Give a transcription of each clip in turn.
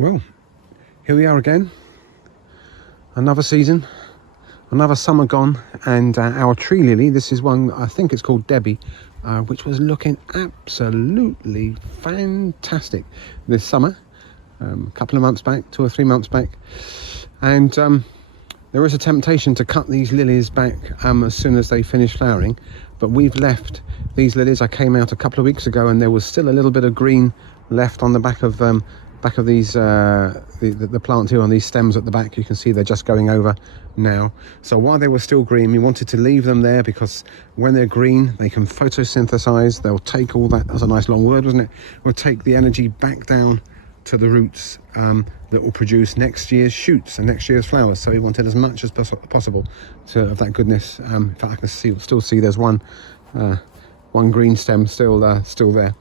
Well, here we are again. Another season, another summer gone, and our tree lily, this is one, I think it's called Debbie, which was looking absolutely fantastic this summer, a couple of months back, 2 or 3 months back. And there is a temptation to cut these lilies back as soon as they finish flowering, but we've left these lilies. I came out a couple of weeks ago and there was still a little bit of green left on the back of these the plant here on these stems at the back. You can see they're just going over now. So while they were still green, we wanted to leave them there because when they're green they can photosynthesize. They'll take all that, that's a nice long word, wasn't it? We'll take the energy back down to the roots that will produce next year's shoots and next year's flowers. So we wanted as much as possible of that goodness. In fact, I can still see there's one green stem still there.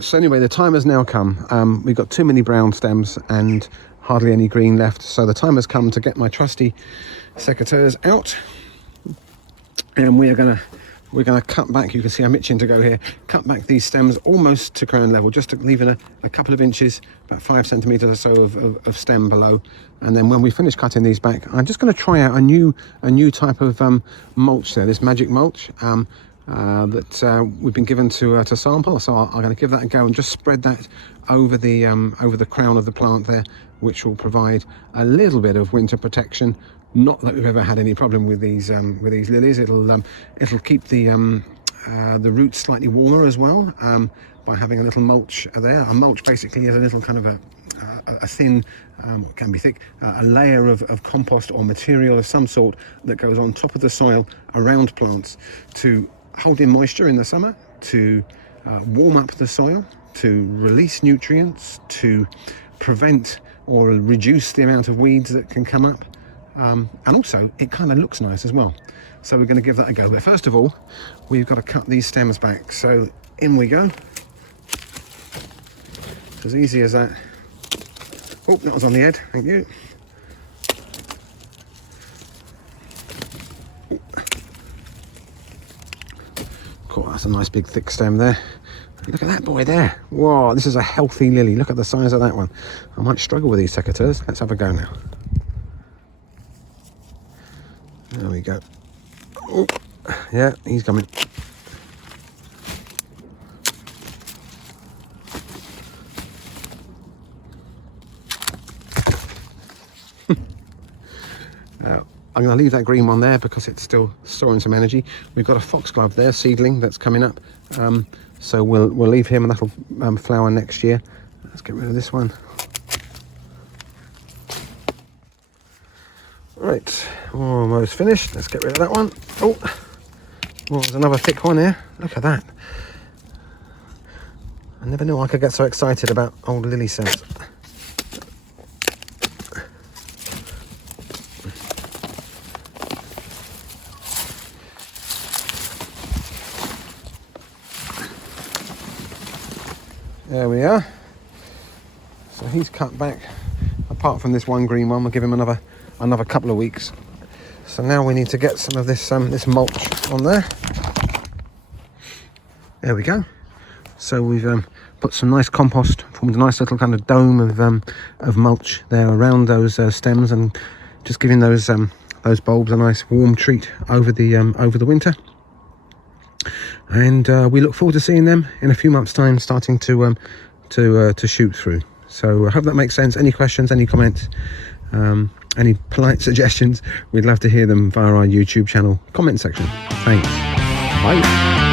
So anyway, the time has now come. We've got too many brown stems and hardly any green left. So the time has come to get my trusty secateurs out, and we're gonna cut back. You can see I'm itching to go here. Cut back these stems almost to ground level, just to leave in a couple of inches, about 5 centimeters or so of stem below. And then when we finish cutting these back, I'm just going to try out a new type of mulch there. This magic mulch. That we've been given to sample, so I'm going to give that a go and just spread that over the crown of the plant there, which will provide a little bit of winter protection. Not that we've ever had any problem with these lilies. It'll keep the roots slightly warmer as well by having a little mulch there. A mulch basically is a little kind of a thin, can be thick, a layer of compost or material of some sort that goes on top of the soil around plants to hold in moisture in the summer, to warm up the soil, to release nutrients, to prevent or reduce the amount of weeds that can come up, and also it kind of looks nice as well. So we're going to give that a go. But first of all, we've got to cut these stems back. So in we go. It's as easy as that. Oh, that was on the head, thank you. Cool, that's a nice big thick stem there. Look at that boy there. Whoa, this is a healthy lily. Look at the size of that one. I might struggle with these secateurs. Let's have a go now. There we go. Oh, yeah, he's coming. Now, I'm going to leave that green one there because it's still storing some energy. We've got a foxglove there, seedling, that's coming up. So we'll leave him, and that'll flower next year. Let's get rid of this one. Right, almost finished. Let's get rid of that one. Oh, there's another thick one here. Look at that. I never knew I could get so excited about old lily scents. There we are. So he's cut back. Apart from this one green one, we'll give him another couple of weeks. So now we need to get some of this mulch on there. There we go. So we've put some nice compost, formed a nice little kind of dome of mulch there around those stems, and just giving those bulbs a nice warm treat over the winter. And we look forward to seeing them in a few months' time, starting to shoot through. So I hope that makes sense. Any questions, any comments, any polite suggestions, we'd love to hear them via our YouTube channel comment section. Thanks. Bye.